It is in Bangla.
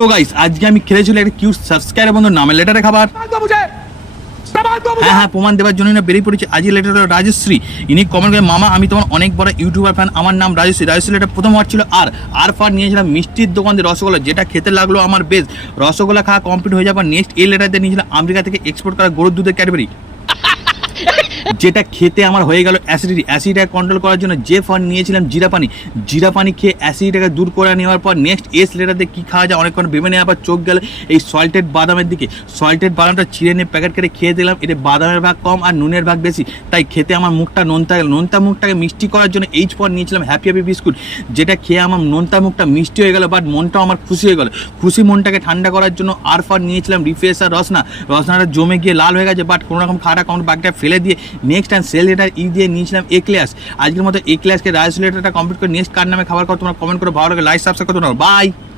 তো গাইস আজকে আমি খেলেছিল একটা কিউট সাবস্ক্রাইবার বন্ধু নামের লেটারে খাবার। হ্যাঁ প্রমাণ দেওয়ার জন্য না বেরিয়ে পড়েছে। আজকে লেটার হলো রাজশ্রী। ইনি কমেন্ট করে, মামা আমি তোমার অনেক বড় ইউটিউবার ফ্যান, আমার নাম রাজশ্রী। রাজশ্রী লেটার প্রথম ওয়ার্ড ছিল আর ফার নিয়েছিলাম মিষ্টির দোকান দিয়ে রসগোল্লা, যেটা খেতে লাগলো আমার বেশ। রসগোল্লা খাওয়া কমপ্লিট হয়ে যাবার নেক্সট এই লেটার দিয়ে নিয়েছিলাম আমেরিকা থেকে এক্সপোর্ট করা গরুর দুধের ক্যাডবেরি, যেটা খেতে আমার হয়ে গেল অ্যাসিডিটি কন্ট্রোল করার জন্য যে ফল নিয়েছিলাম জিরা পানি খেয়ে অ্যাসিডিটাকে দূর করে নেওয়ার পর নেক্সট এস লেটারতে কী খাওয়া যায় অনেকক্ষণ ভেবে নেওয়ার পর চোখ গেল এই সল্টেড বাদামের দিকে। সল্টেড বাদামটা ছিঁড়ে নিয়ে প্যাকেট কেটে খেয়ে দিলাম। এটা বাদামের ভাগ কম আর নুনের ভাগ বেশি, তাই খেতে আমার মুখটা নোনতা মুখটাকে মিষ্টি করার জন্য এইচ পর নিয়েছিলাম হ্যাপি বিস্কুট, যেটা খেয়ে আমার নোনতা মুখটা মিষ্টি হয়ে গেল, বাট মনটাও আমার খুশি হয়ে গেল। খুশি মনটাকে ঠান্ডা করার জন্য আর ফর নিয়েছিলাম রিফ্রেশার রসনাটা জমে গিয়ে লাল হয়ে গেছে, বাট কোনো রকম খাটা কাউন্ট বাগটা ফেলে দিয়ে নেক্সট টাইম সেল লেটার দিয়ে নিয়েছিলাম এ ক্লাস। আজকের মতো এ ক্লাসকে রাইস লেটারটা কমপ্লিট করে নেক্সট কার নামে খাবার খাও তোমরা কমেন্ট করে, ভালো লাগে লাইক সাবস্ক্রাইব করতে পারো। বাই।